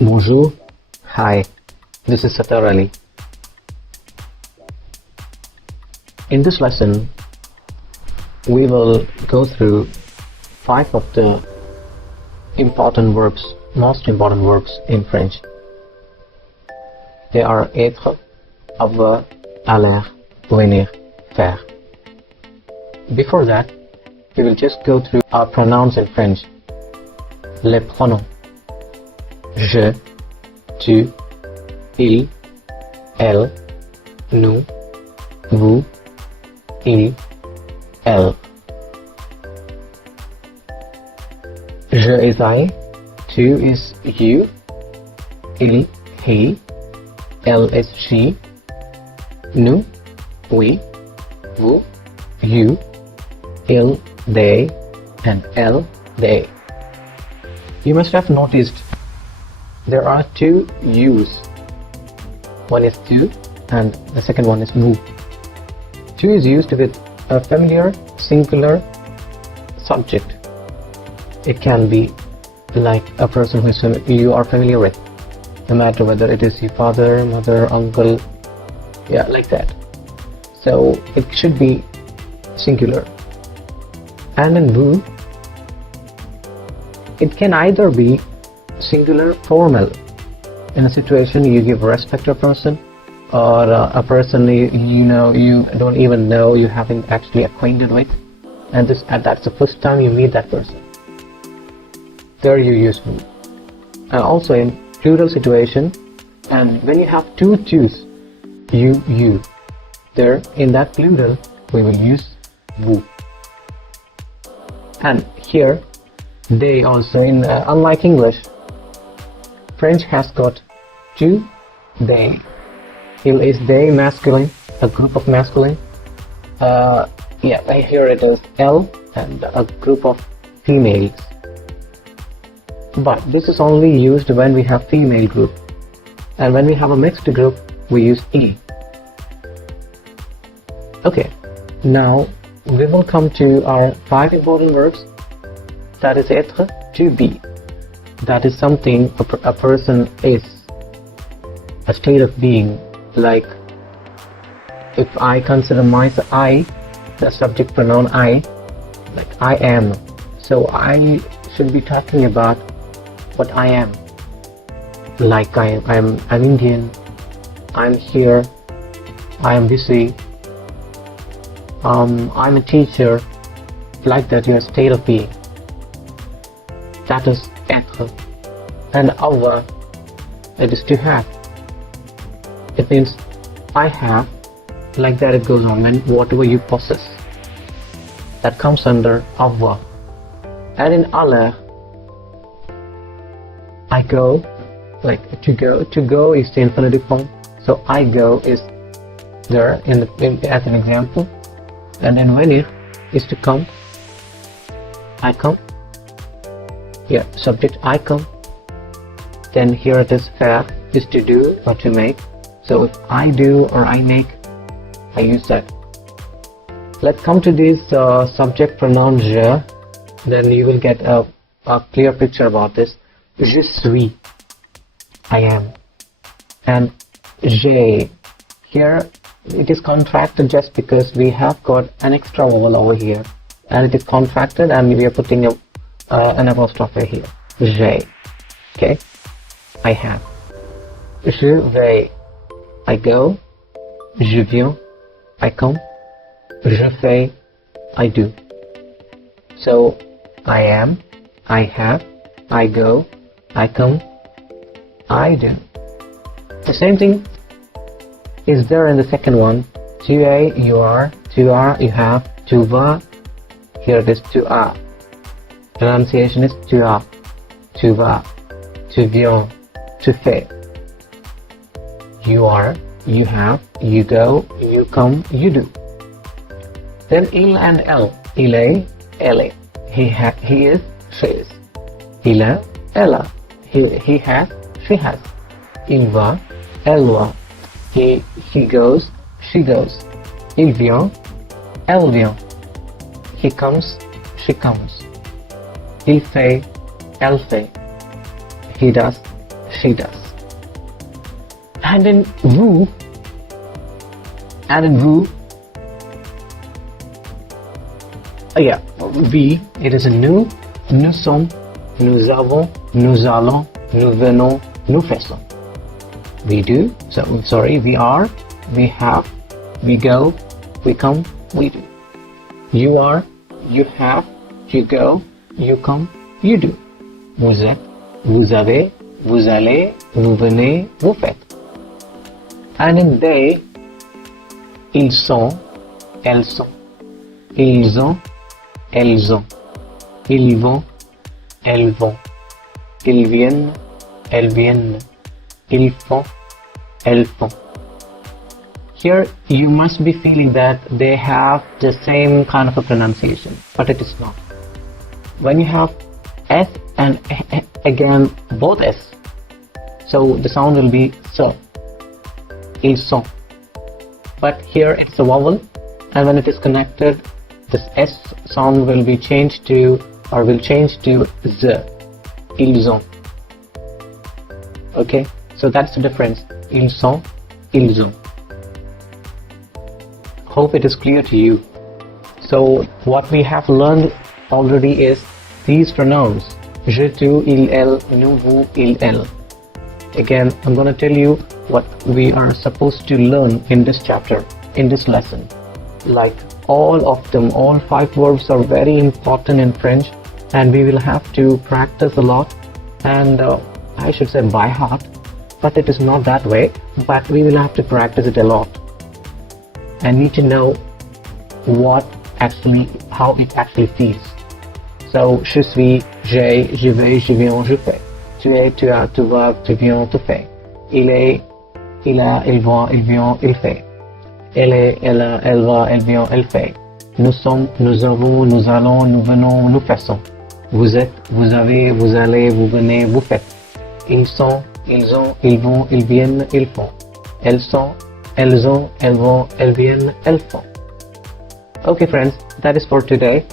Bonjour. Hi. This is Satar Ali. In this lesson, we will go through 5 of the most important verbs in French. They are être, avoir, aller, venir, faire. Before that, we will just go through our pronouns in French. Les pronoms. Je, tu, il, elle, nous, vous, il, elle. Je is I, tu is you, il, he, elle is she, nous, we, vous, you, il, they, and elle, they. You must have noticed there are 2 yous. One is tu and the second one is vous. Tu is used with a familiar singular subject. It can be like a person who you are familiar with, no matter whether it is your father, mother, uncle, yeah, like that. So it should be singular. And in vous, it can either be singular formal, in a situation you give respect to a person, or a person you don't even know, you haven't actually acquainted with, and that's the first time you meet that person. There you use vous. And also in plural situation, and when you have 2 tus, you, there in that plural we will use vous. And here they also, in unlike English, French has got 2 they. Il is they masculine, a group of masculine. Here it is elle and a group of females. But this is only used when we have female group, and when we have a mixed group we use il. Okay, now we will come to our 5 important verbs. That is être, to be. That is something a person is, a state of being. Like if I consider myself, I, the subject pronoun I, like I am. So I should be talking about what I am. Like I'm an Indian, I'm here, I am busy, I'm a teacher. Like that, your state of being. That is être. And avoir, it is to have. It means I have, like that it goes on, and whatever you possess, that comes under avoir. And in aller, I go, like to go is the infinitive form, so I go is there as an example. And in venir is to come, I come, yeah, subject I come. Then here it is faire, is to do or to make. So if I do or I make, I use that. Let's come to this subject pronoun je. Then you will get a clear picture about this. Je suis, I am. And j'ai, here it is contracted just because we have got an extra vowel over here, and it is contracted, and we are putting an apostrophe here. J'ai. Okay, I have. Je vais, I go. Je viens, I come. Je fais, I do. So I am, I have, I go, I come, I do. The same thing is there in the second one. Tu es, you are, tu as, you have, tu vas. Here it is tu as. Pronunciation is tu as, tu vas, tu viens, tu fais. You are, you have, you go, you come, you do. Then il and elle. Il est, elle est. He is, she is. Il a, elle a. He has, she has. Il va, elle va. He goes, she goes. Il vient, elle vient. He comes, she comes. Il fait, elle fait. He does, he does. And in vous, we, it is a nous sommes, nous avons, nous allons, nous venons, nous faisons. We do, we are, we have, we go, we come, we do. You are, you have, you go, you come, you do. Vous êtes, vous avez, vous allez, vous venez, vous faites. And in they, ils sont, elles sont. Ils ont, elles ont. Ils vont, elles vont. Ils viennent, elles viennent. Ils font, elles font. Here you must be feeling that they have the same kind of a pronunciation, but it is not. When you have S and again both S, so the sound will be so. Ils sont. But here it's a vowel, and when it is connected, this S sound will be changed to, or will change to Z. Ils ont. Okay, so that's the difference. Ils sont, ils ont. Hope it is clear to you. So what we have learned already is these pronouns: je, tu, il, elle, nous, vous, il, elle. Again, I'm going to tell you what we are supposed to learn in this chapter, in this lesson. Like all of them, all 5 verbs are very important in French, and we will have to practice a lot, and I should say by heart, but it is not that way, but we will have to practice it a lot and need to know how it actually feels. So, je suis, j'ai, je vais, je viens, je fais. Tu es, tu as, tu vas, tu viens, tu fais. Il est, il a, il va, il vient, il fait. Elle est, elle a, elle va, elle vient, elle fait. Nous sommes, nous avons, nous allons, nous venons, nous faisons. Vous êtes, vous avez, vous allez, vous venez, vous faites. Ils sont, ils ont, ils vont, ils viennent, ils font. Elles sont, elles ont, elles vont, elles viennent, elles font. Okay friends, that is for today.